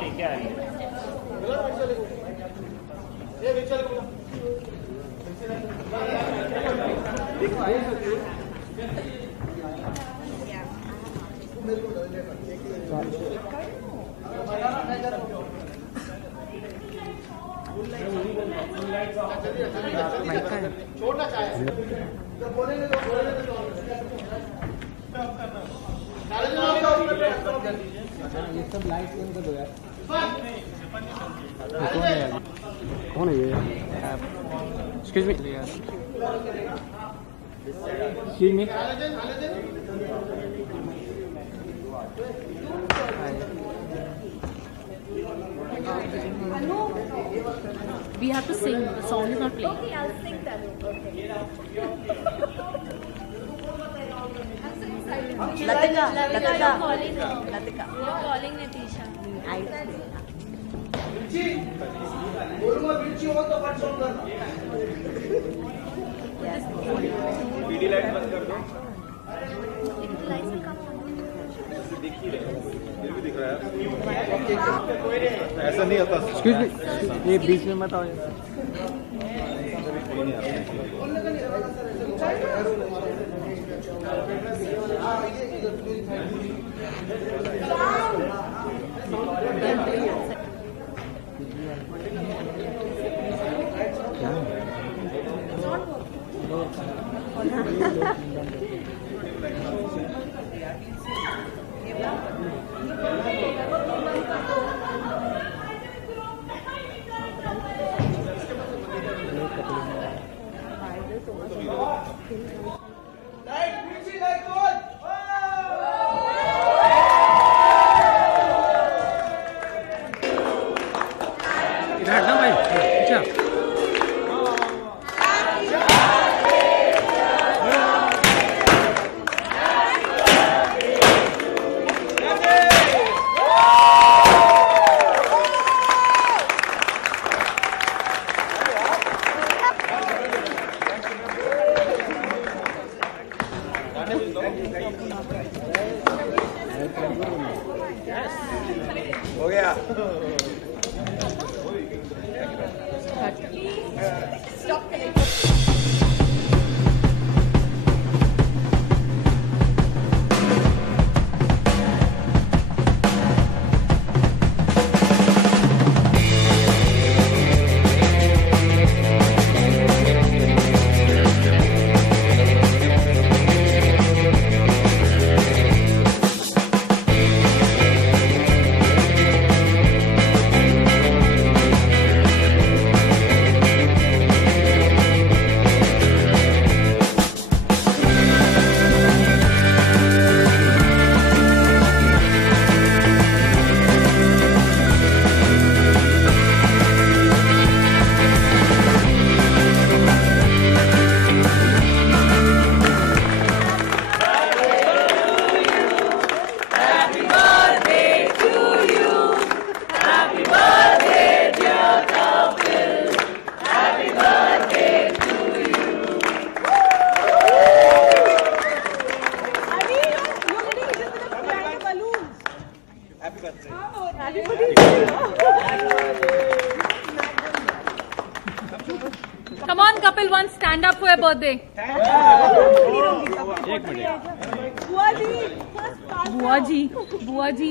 लेके आ रही है। छोड़ना चाहिए ये सब लाइट बंद कर दो यार। कौन है ये? Excuse me, excuse me. We have to sing. The song is not playing. Okay, I'll sing that. Okay. Latika. You're calling Nitisha. PD light बंद कर दो। दिख ही रहा है, फिर भी दिख रहा है। ऐसा नहीं होता। एक्सक्यूज मी, ये बीच में मत आओ। हो गया। Come on, couple one, stand up for your birthday. एक मिनट। बुआ जी, बुआ जी,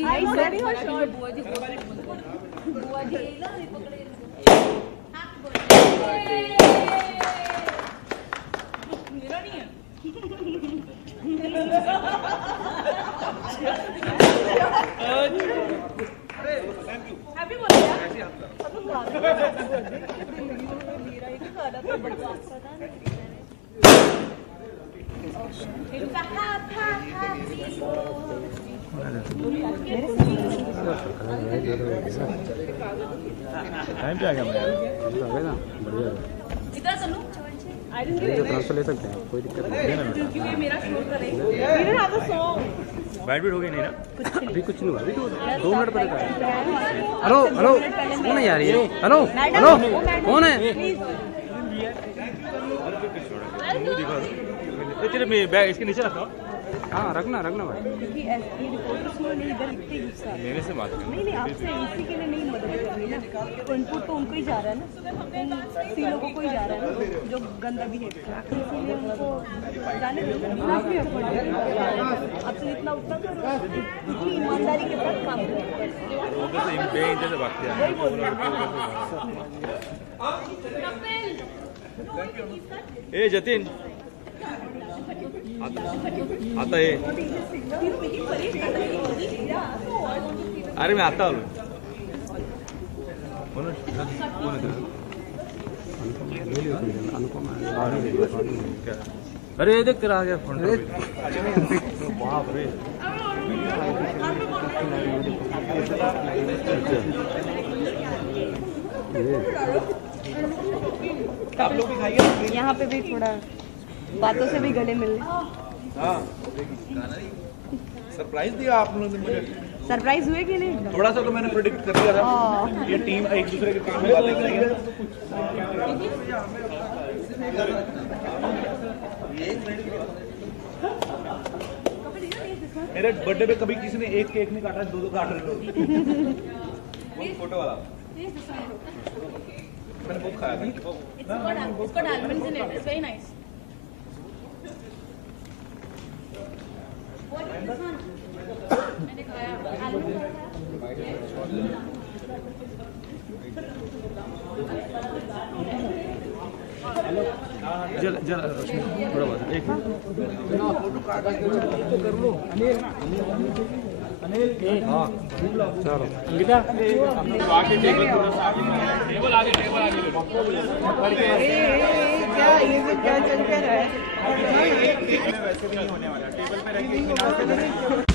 टाइम पे आ गया मैं। बढ़िया। इधर सुनो। ट्रांसफर ले सकते हैं, कोई दिक्कत नहीं। बैट बीट हो गई नहीं ना? अभी कुछ नहीं हुआ, अभी तो 2 मिनट पहले का। हेलो हेलो, कौन है यार ये? हेलो हेलो, कौन है? तेरे बैग इसके नीचे रखा। हाँ रखना रखना भाई। क्योंकि ऐसे रिपोर्टर्स में नहीं इधर इतने गुस्सा मेरे से बात कर। नहीं आपसे इसी के लिए नहीं मदद कर रही ना, इनपुट तो उनको ही जा रहा है ना, उन सी लोगों को ही जा रहा है ना जो गंदा बिहेव कर रहा है, इसीलिए उनको जाने दो। आपसे जितना उतना करो, इतनी ईमानदारी के साथ काम करो। उधर से से बात किया। ए जतिन आता है। अरे मैं आता हूँ। अरे ये देख तेरा आ गया फोन। बाप रे। आप लोग भी खाइए। यहाँ पे भी थोड़ा बातों से भी गले मिल रहे। हाँ सरप्राइज दिया आप लोगों ने मुझे। सरप्राइज हुए कि नहीं? थोड़ा सा तो मैंने प्रेडिक्ट कर दिया था। ये टीम एक दूसरे के काम में बातें करेगी। मेरे बर्थडे पे कभी किसी ने एक केक नहीं काटा, 2-2 काट रहे लोग। फोटो वाला मैंने बहुत खाया था। It's got almonds in it. It's very nice. What is this one? मैंने खाया almond। जरा जरा थोड़ा बहुत एक हाँ चलो अंकिता आगे टेबल पूरा टेबल आगे क्या ये सब क्या चल कर रहा है? वैसे भी नहीं होने वाला। टेबल पे रख के किनारे से बनाएंगे।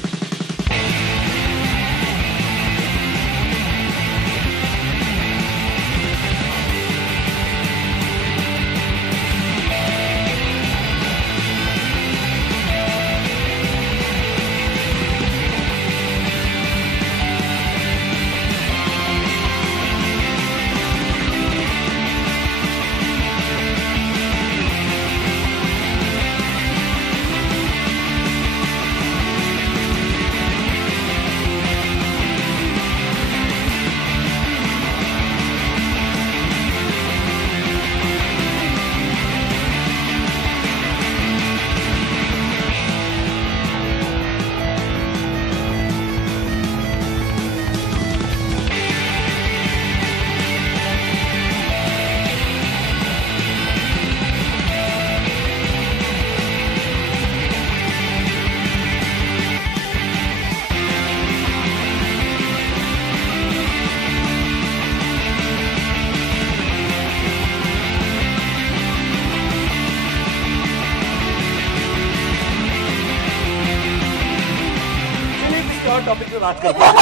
टॉपिक पे बात करते हैं।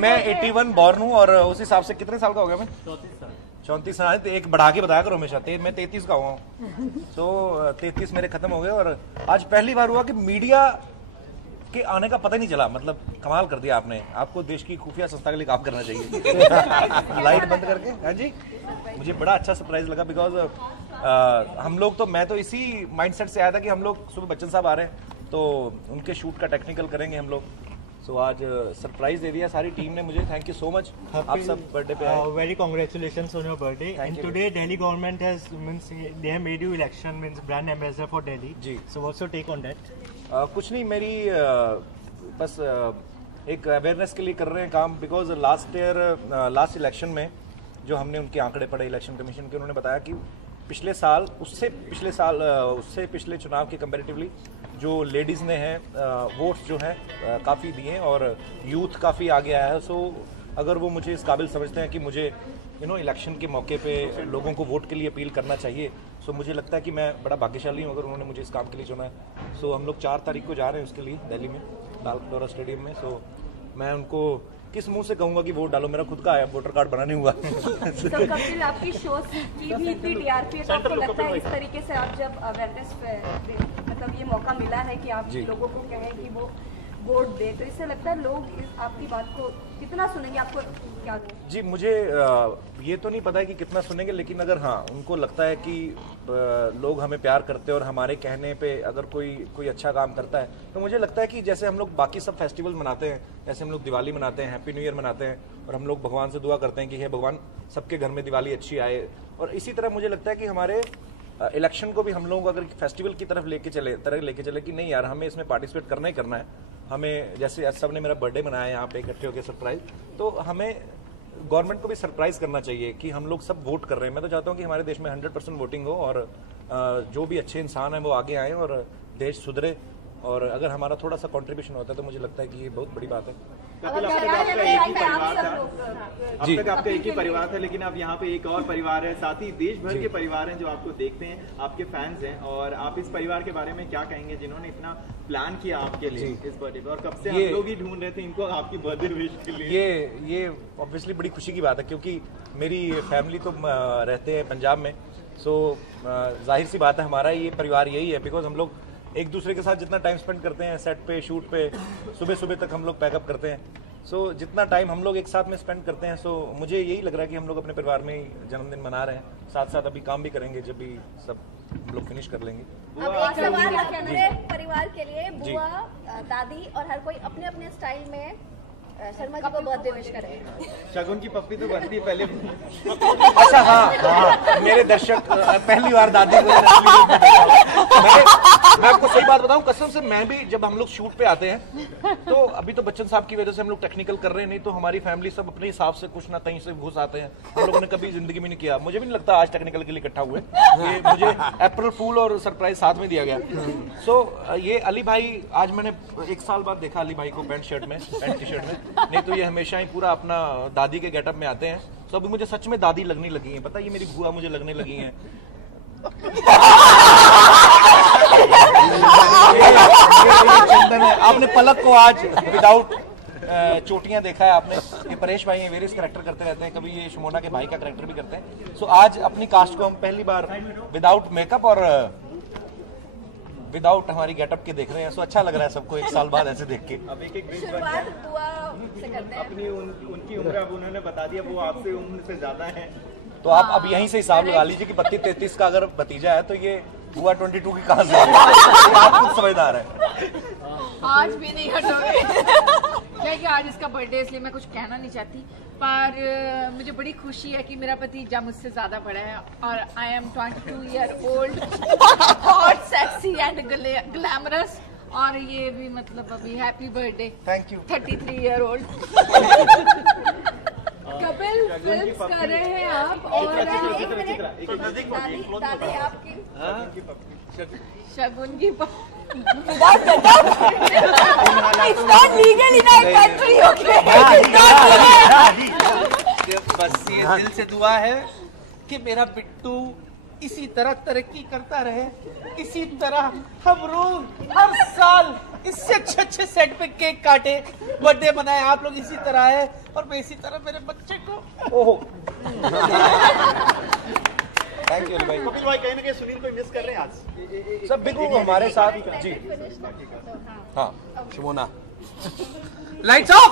मैं 81 बॉर्न हूँ और उस हिसाब से कितने साल का हो गया मैं? 34 साल। तो एक बढ़ा के बताया करो हमेशा। मैं 33 का हुआ हूँ। तो 33 मेरे खत्म हो गए और आज पहली बार हुआ कि मीडिया के आने का पता ही नहीं चला। मतलब कमाल कर दिया आपने। आपको देश की खुफिया संस्था के लिए काम करना चाहिए। लाइट बंद करके। हाँ जी, मुझे बड़ा अच्छा सरप्राइज लगा बिकॉज हम लोग तो, मैं तो इसी माइंडसेट से आया था कि हम लोग सुबह बच्चन साहब आ रहे हैं तो उनके शूट का टेक्निकल करेंगे हम लोग। सो आज सरप्राइज दे दिया सारी टीम ने मुझे। Thank you so much. आप सब बर्थडे पे आए। Very congratulations on your birthday. Thank and you. today Delhi government has they have made you election means brand ambassador for Delhi. Ji. So what's your take on that? कुछ नहीं, मेरी बस एक awareness के लिए कर रहे हैं काम। बिकॉज लास्ट इलेक्शन में जो हमने उनके आंकड़े पढ़े इलेक्शन कमीशन के, उन्होंने बताया कि पिछले साल उससे पिछले चुनाव के कंपैरेटिवली जो लेडीज़ ने हैं वोट्स जो हैं काफ़ी दिए और यूथ काफ़ी आगे आया है। सो अगर वो मुझे इस काबिल समझते हैं कि मुझे इलेक्शन के मौके पे लोगों को वोट के लिए अपील करना चाहिए, सो मुझे लगता है कि मैं बड़ा भाग्यशाली हूँ अगर उन्होंने मुझे इस काम के लिए चुना है। सो हम लोग 4 तारीख को जा रहे हैं उसके लिए दिल्ली में, लाल कटोरा स्टेडियम में। सो मैं उनको किस मुंह से कहूंगा कि वोट डालो, मेरा खुद का वोटर कार्ड बना नहीं हुआ। तो कपिल आपकी शो की भी इतनी टीआरपी है, तो आपको लगता है इस तरीके से आप जब अवेयरनेस मतलब ये मौका मिला है कि आप लोगों को कहें कि वो वोट दे, तो इससे लगता है लोग आपकी बात को कितना सुनेंगे, आपको क्या? जी मुझे ये तो नहीं पता है कि कितना सुनेंगे, लेकिन अगर हाँ उनको लगता है कि लोग हमें प्यार करते हैं और हमारे कहने पे अगर कोई अच्छा काम करता है, तो मुझे लगता है कि जैसे हम लोग बाकी सब फेस्टिवल मनाते हैं, जैसे हम लोग दिवाली मनाते हैं, हैप्पी न्यू ईयर मनाते हैं, और हम लोग भगवान से दुआ करते हैं कि हे भगवान सबके घर में दिवाली अच्छी आए, और इसी तरह मुझे लगता है कि हमारे इलेक्शन को भी हम लोग अगर फेस्टिवल की तरफ लेके चले कि नहीं यार हमें इसमें पार्टिसिपेट करना ही करना है, हमें जैसे सब ने मेरा बर्थडे मनाया यहाँ पे इकट्ठे होकर सरप्राइज, तो हमें गवर्नमेंट को भी सरप्राइज करना चाहिए कि हम लोग सब वोट कर रहे हैं। मैं तो चाहता हूँ कि हमारे देश में 100% वोटिंग हो और जो भी अच्छे इंसान हैं वो आगे आए और देश सुधरे, और अगर हमारा थोड़ा सा कंट्रीब्यूशन होता है तो मुझे लगता है कि ये बहुत बड़ी बात है। अब तक आपका एक ही परिवार था, लेकिन अब यहाँ पे एक और परिवार है, साथ ही देश भर के परिवार हैं जो आपको देखते हैं, आपके फैंस हैं, और आप इस परिवार के बारे में क्या कहेंगे जिन्होंने इतना प्लान किया आपके लिए इस बर्थडे पे, और कब से हम लोग ही ढूंढ रहे थे इनको आपकी बर्थडे विश के लिए? ये ऑब्वियसली बड़ी खुशी की बात है, क्योंकि मेरी फैमिली तो रहते हैं पंजाब में, सो जाहिर सी बात है हमारा ये परिवार यही है, बिकॉज हम लोग एक दूसरे के साथ जितना टाइम स्पेंड करते हैं सेट पे, शूट पे, सुबह तक हम लोग पैकअप करते हैं, सो जितना टाइम हम लोग एक साथ में स्पेंड करते हैं, सो मुझे यही लग रहा है कि हम लोग अपने परिवार में ही जन्मदिन मना रहे हैं, साथ साथ अभी काम भी करेंगे जब भी सब हम लोग फिनिश कर लेंगे। अब एक सवाल है पूरे परिवार के लिए, बुआ, दादी और हर कोई अपने अपने स्टाइल में शर्मा जी को बर्थडे विश करें। शगुन की पप्पी तो बनती है पहले। अच्छा हाँ, मेरे दर्शक पहली बार दादी को मैं आपको सही बात बताऊं कसम से, मैं भी जब हम लोग शूट पे आते हैं तो अभी तो बच्चन साहब की वजह से हम लोग टेक्निकल कर रहे हैं, नहीं तो हमारी फैमिली सब अपने हिसाब से कुछ ना कहीं से घुस आते हैं, हम लोगों ने कभी जिंदगी में नहीं किया, मुझे भी नहीं लगता आज टेक्निकल के लिए इकट्ठा हुए, ये मुझे अप्रैल फूल और सरप्राइज साथ में दिया गया। सो ये अली भाई आज मैंने 1 साल बाद देखा अली भाई को पैंट टी शर्ट में, नहीं तो ये हमेशा ही पूरा अपना दादी के गेटअप में आते हैं, तो अभी मुझे सच में दादी लगने लगी है, पता ये मेरी बुआ मुझे लगने लगी है। चंदन है, आपने पलक को आज विदाउट चोटियां देखा है आपने, ये परेश भाई हैं, वेरियस कैरेक्टर करते रहते हैं, कभी ये शमोना के भाई का कैरेक्टर भी करते हैं, सो आज अपनी कास्ट को हम पहली बार विदाउट मेकअप और विदाउट हमारी गेटअप के देख रहे हैं, सो अच्छा लग रहा है सबको 1 साल बाद ऐसे देख के। अब एक शुरुआत बुआ से करते हैं। अपनी उनकी उम्र अब उन्होंने बता दिया, वो आपसे उम्र से ज्यादा है, तो आप अब यहीं से हिसाब लगा लीजिए कि 32-33 का अगर भतीजा है तो ये बुआ 22 की कहां से है? आप खुद समझदार है। आज भी नहीं हटोगे क्या कि आज इसका बर्थडे, इसलिए मैं कुछ कहना नहीं चाहती, पर मुझे बड़ी खुशी है कि मेरा भतीजा मुझसे ज्यादा बड़ा है और I am 22 year old, hot, sexy and glamorous, और ये भी मतलब अभी happy birthday, thank you. 33 year old. Kapil films कर रहे हैं आप, और दादी आपकी शगुन की बस ये दिल से दुआ है कि मेरा बिट्टू इसी तरह तरक्की करता रहे, इसी तरह हम रोज हर साल इससे अच्छे सेट पे केक काटे, बर्थडे मनाए, आप लोग इसी तरह है, और मैं इसी तरह मेरे बच्चे को। ओहो थैंक यू भाई। कपिल भाई कहीं ना कहीं सुनील को मिस कर रहे हैं आज, सब बिगू हमारे साथ जी। हाँ शमोना लाइट्स ऑफ।